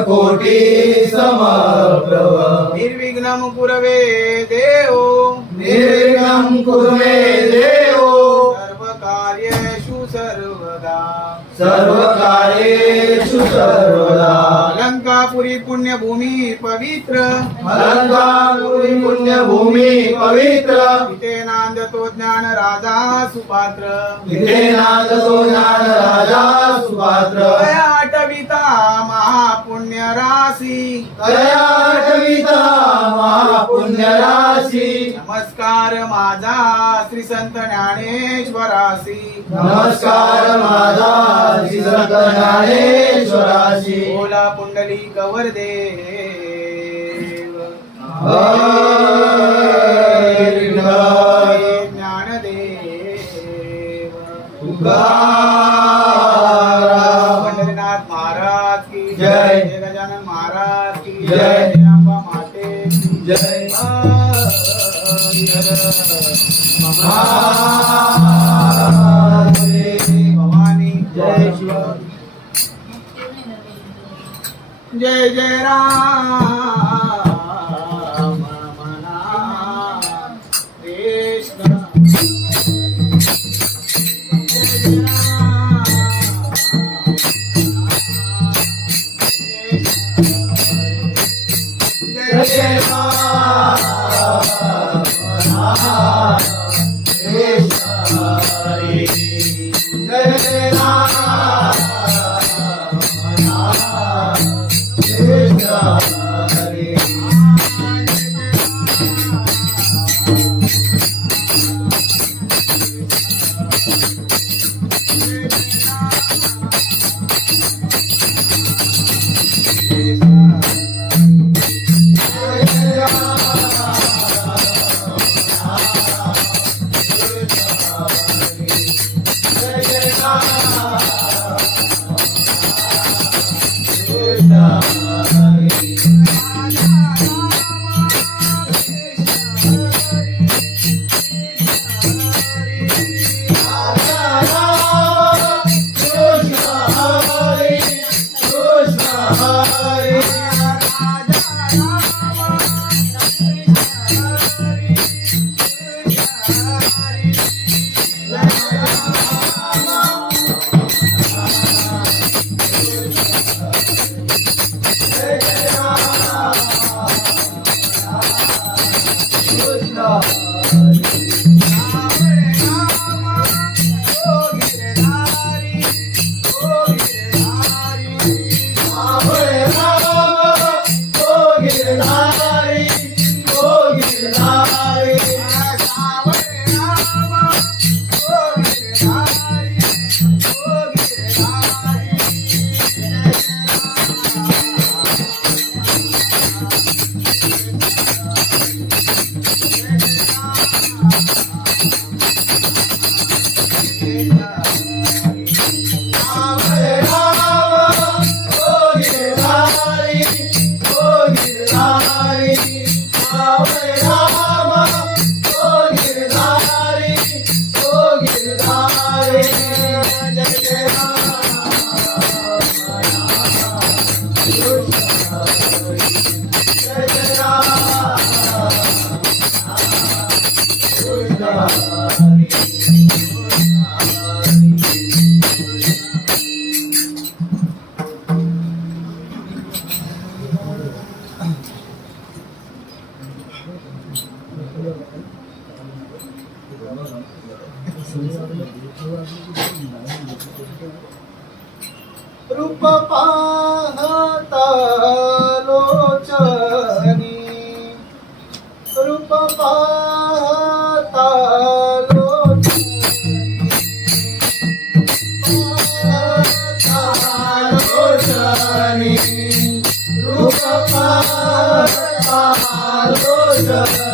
सूर्यकोटी समप्रभ। निर्विघ्नं कुरवे देव। निर्विघ्नं कुरु मे देव। सर्वकार्येषु सर्वदा। सर्वकार्येषु सर्वदा। अलंकापुरी पुण्यभूमी पवित्र। अलंकापुरी पुण्यभूमी पवित्र। तिथे नांदतो ज्ञान राजा सुपात्र। इथे नांदतो ज्ञान राजा सुपात्र। दया आठविता महापुण्य राशी कयाटविता महापुण्य राशी नमस्कार माझा श्री संत ज्ञानेश्वरासी नमस्कार माझा श्री संत ज्ञानेश्वराशी। बोला पुंडली कवर देव हरी भवानी जय शिव जय जय Ram. Jesus.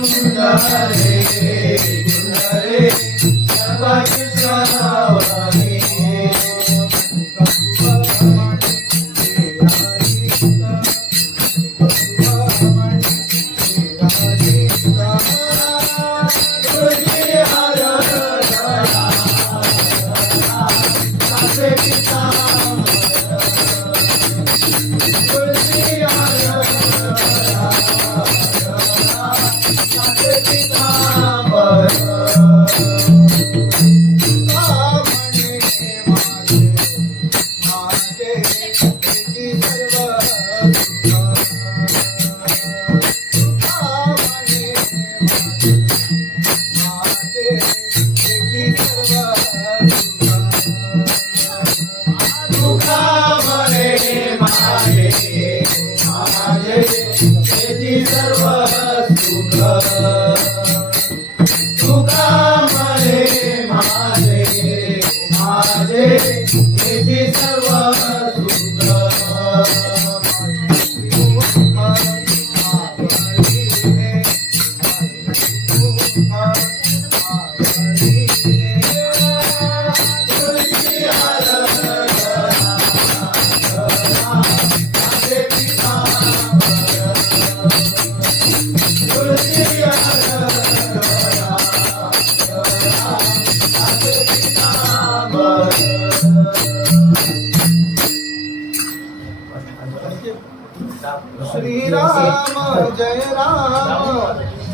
Govinda Hare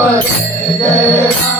Jai Ram.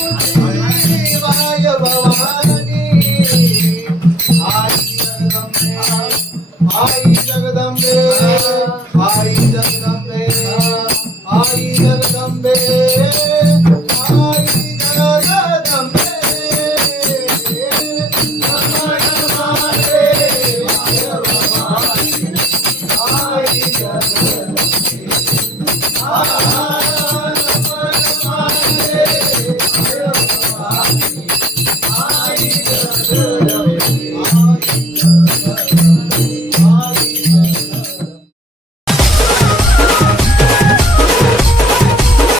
Thank you.